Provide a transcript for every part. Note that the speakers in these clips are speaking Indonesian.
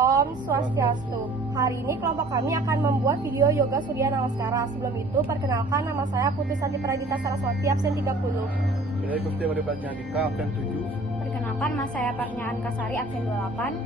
Om Swastiastu. Hari ini kelompok kami akan membuat video yoga Surya Namaskara. Sebelum itu, perkenalkan, nama saya Putri Santi Pradita Saraswati, absen 30. Saya ikuti Maripatnya Dika, absen 7. Perkenalkan, nama saya Parnyaan Kasari, absen 28.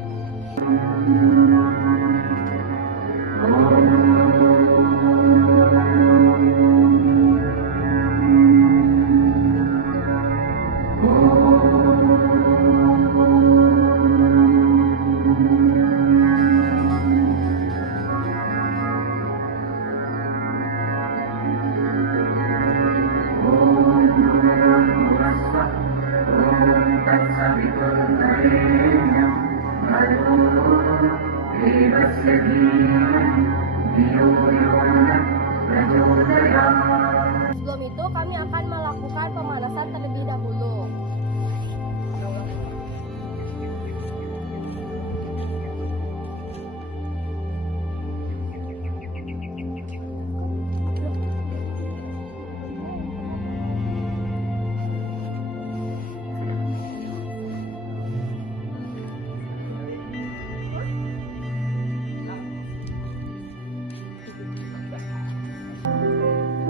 Sebelum itu, kami akan melakukan pemanasan terlebih dahulu.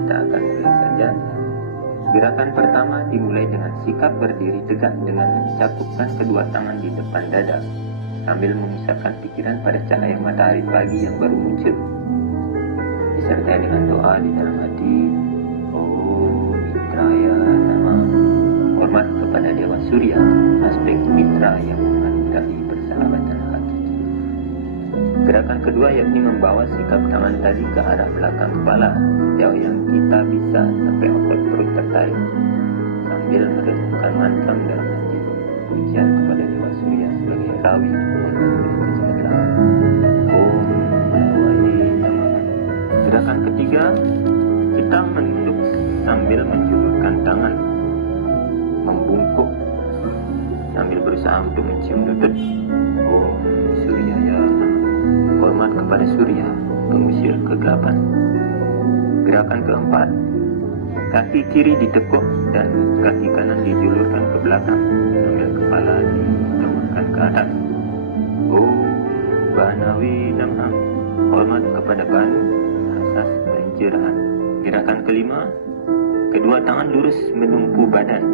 Kita akan mulai saja. Gerakan pertama dimulai dengan sikap berdiri tegak dengan mencakupkan kedua tangan di depan dada sambil memusatkan pikiran pada cahaya matahari pagi yang baru muncul. Disertai dengan doa di dalam hati. Om Mitraya Namah. Hormat kepada Dewa Surya, aspek mitra yang menganugerahi persahabatan hati. Gerakan kedua yakni membawa sikap tangan tadi ke arah belakang kepala, jauh yang kita bisa sampai otot perut tertarik, sambil merenungkan mantra dalam hati, pujian kepada Dewa Surya sebagai rawi penciptaan. Om Manawai Namaha. Gerakan ketiga, kita menunduk sambil menjulurkan tangan, membungkuk sambil berusaha untuk mencium lutut. Om Surya ya Namah. Hormat kepada Surya, pengusir kegelapan. Gerakan keempat, kaki kiri ditekuk dan kaki kanan dijulurkan ke belakang sambil kepala ditengahkan ke atas. Om Banawi Namah. Hormat kepada Banu, asas pencerahan. Gerakan kelima, kedua tangan lurus menumpu badan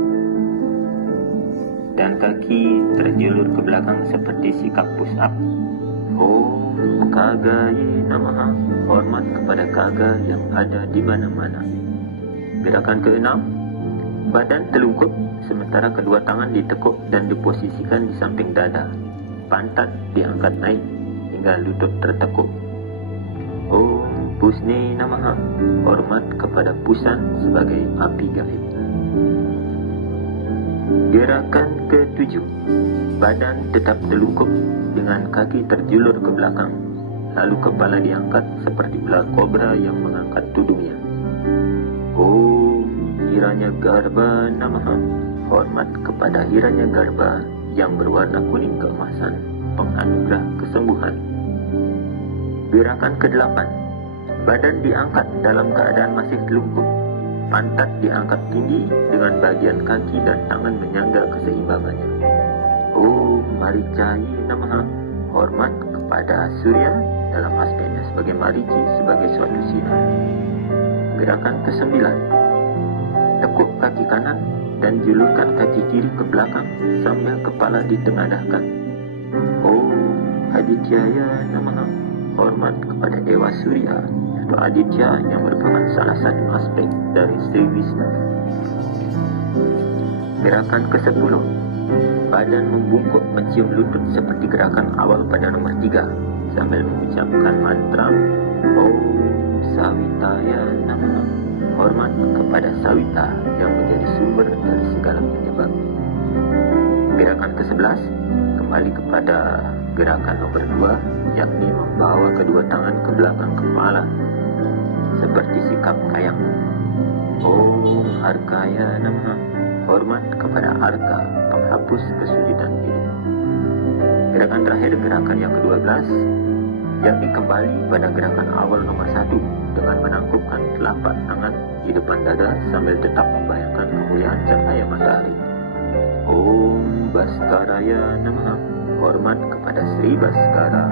dan kaki terjulur ke belakang seperti sikap push up. Om Kagaye Namaha. Hormat kepada Kaga yang ada di mana-mana. Gerakan keenam, badan telungkup sementara kedua tangan ditekuk dan diposisikan di samping dada. Pantat diangkat naik hingga lutut tertekuk. Om Pusne Namaha. Hormat kepada Pusan sebagai api gaib. Gerakan ketujuh, badan tetap telungkup dengan kaki terjulur ke belakang, lalu kepala diangkat seperti ular kobra yang mengangkat tudungnya. Om Hiranyagarbha Namaha. Hormat kepada Hiranyagarbha yang berwarna kuning keemasan, penganugerah kesembuhan. Gerakan ke-8, badan diangkat dalam keadaan masih telungkup, pantat diangkat tinggi dengan bagian kaki dan tangan menyangga keseimbangannya. Om Maricayi Namaha. Hormat kepada Surya dalam aspeknya sebagai marici, sebagai suatu sinar. Gerakan ke-9, tekuk kaki kanan dan julurkan kaki kiri ke belakang sambil kepala ditengadahkan. Om Adityaya Namaha. Hormat kepada Dewa Surya atau Aditya yang merupakan salah satu aspek dari Sri Wisnu. Gerakan ke-10, badan membungkuk mencium lutut seperti gerakan awal pada nomor 3 sambil mengucapkan mantra Om Sawitaya Namaha. Hormat kepada Sawita yang menjadi sumber dari segala penyebab. Gerakan ke-11, kembali kepada gerakan nomor 2, yakni membawa kedua tangan ke belakang kepala seperti sikap kayang. Om Arkaya Namaha. Hormat kepada Arka, penghapus kesulitan hidup. Gerakan terakhir, gerakan yang ke-12, yakni kembali pada gerakan awal nomor 1 dengan menangkupkan telapak tangan di depan dada sambil tetap membayangkan kemuliaan cahaya matahari. Om Baskaraya Namaha. Hormat kepada Sri Baskara,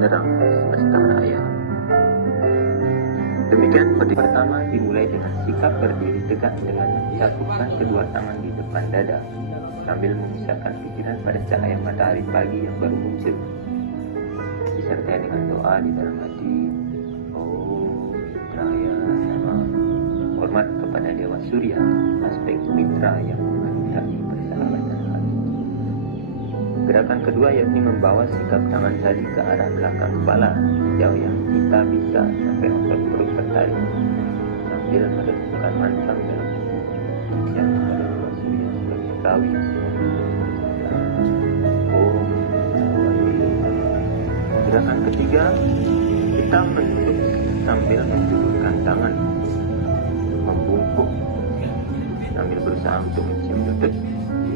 penerang semesta raya. Demikian peti pertama dimulai dengan sikap berdiri tegak dengan mencakupkan kedua tangan di depan dada sambil memusatkan pikiran pada cahaya matahari pagi yang baru muncul, disertai dengan doa di dalam hati. Oh Mitraya Nama, hormat kepada Dewa Surya, aspek mitra yang menganugerahi persahabatan hati. Gerakan kedua yakni membawa sikap tangan tadi ke arah belakang kepala sejauh yang kita bisa sampai otot perut tertarik sambil merenungkan mantra dalam pujian kepada Dewa Surya sebagai sawi. Om Sawi. Gerakan ketiga, kita menunduk sambil menjulurkan tangan, membungkuk sambil berusaha untuk mencium lutut.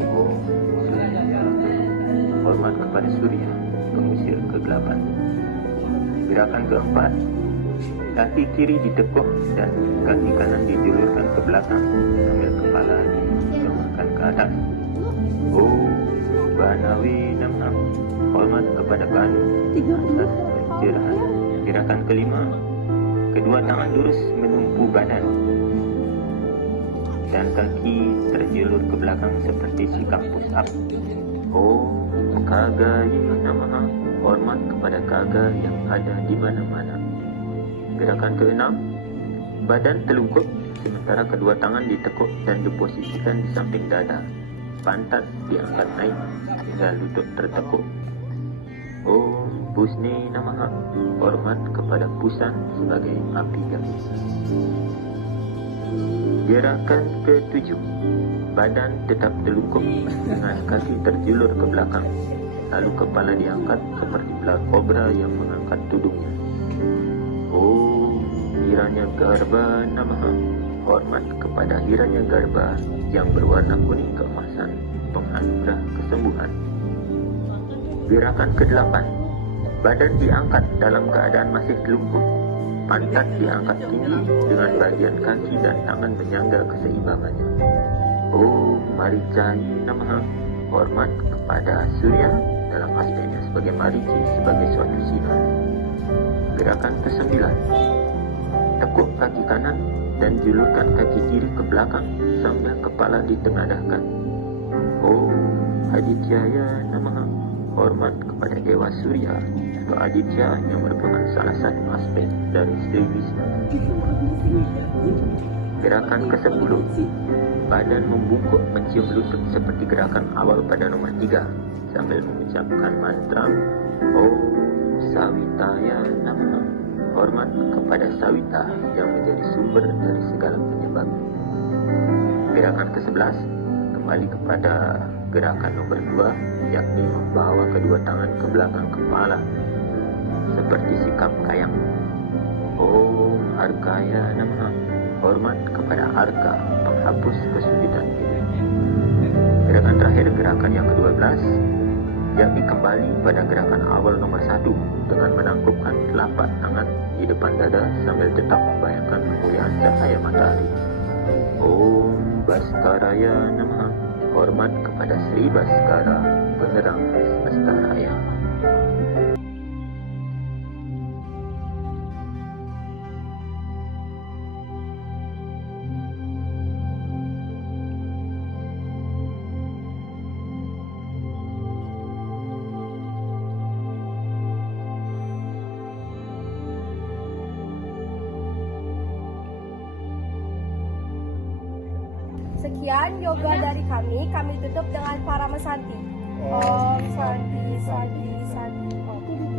Om Surya, hormat kepada Surya, pengusir kegelapan. Gerakan keempat, kaki kiri ditekuk dan kaki kanan dijulurkan ke belakang sambil kepala dijongakkan ke atas. Oh Banawi Namah, hormat kepada Banu atas pencerahan. Gerakan kelima, kedua tangan lurus menumpu badan dan kaki terjulur ke belakang seperti sikap push up. Oh Kagaya Namaha, hormat kepada Kaga yang ada di mana-mana. Gerakan keenam, badan telungkup sementara kedua tangan ditekuk dan diposisikan di samping dada. Pantat diangkat naik hingga lutut tertekuk. Om Pusni Namaha, hormat kepada Pusan sebagai api gamis. Gerakan ketujuh, badan tetap telungkup dengan kaki terjulur ke belakang, lalu kepala diangkat seperti ular kobra yang mengangkat tudungnya. Oh Hiranyagarbha Namaha, hormat kepada Hiranyagarbha yang berwarna kuning keemasan, penganugerah kesembuhan. Gerakan ke-8, badan diangkat dalam keadaan masih telungkup, pantat diangkat tinggi dengan bagian kaki dan tangan menyangga keseimbangannya. Om Maricayi Namaha, hormat kepada Surya dalam aspeknya sebagai marici sebagai suatu sinar. Gerakan ke-9, tekuk kaki kanan dan julurkan kaki kiri ke belakang sambil kepala ditengadahkan. Om Adityaya Namaha, hormat kepada Dewa Surya atau Aditya yang merupakan salah satu aspek dari Sri Wisnu. Gerakan ke-10, badan membungkuk mencium lutut seperti gerakan awal pada nomor 3 sambil mengucapkan mantra Om Sawitaya Namaha, hormat kepada Sawita yang menjadi sumber dari segala penyebab. Gerakan ke-11, kembali kepada gerakan nomor 2 yakni membawa kedua tangan ke belakang kepala seperti sikap kayang. Om Arkaya Namaha, hormat kepada Arka, penghapus kesulitan hidup. Gerakan terakhir, gerakan yang ke-12 yakni kembali pada gerakan awal nomor 1 dengan menangkupkan telapak tangan di depan dada sambil tetap membayangkan kemuliaan cahaya matahari. Om Baskaraya Namaha, hormat kepada Sri Baskara, penerang semesta raya. Sekian yoga dari kami tutup dengan para mesanti. Om Santi Santi Santi Om.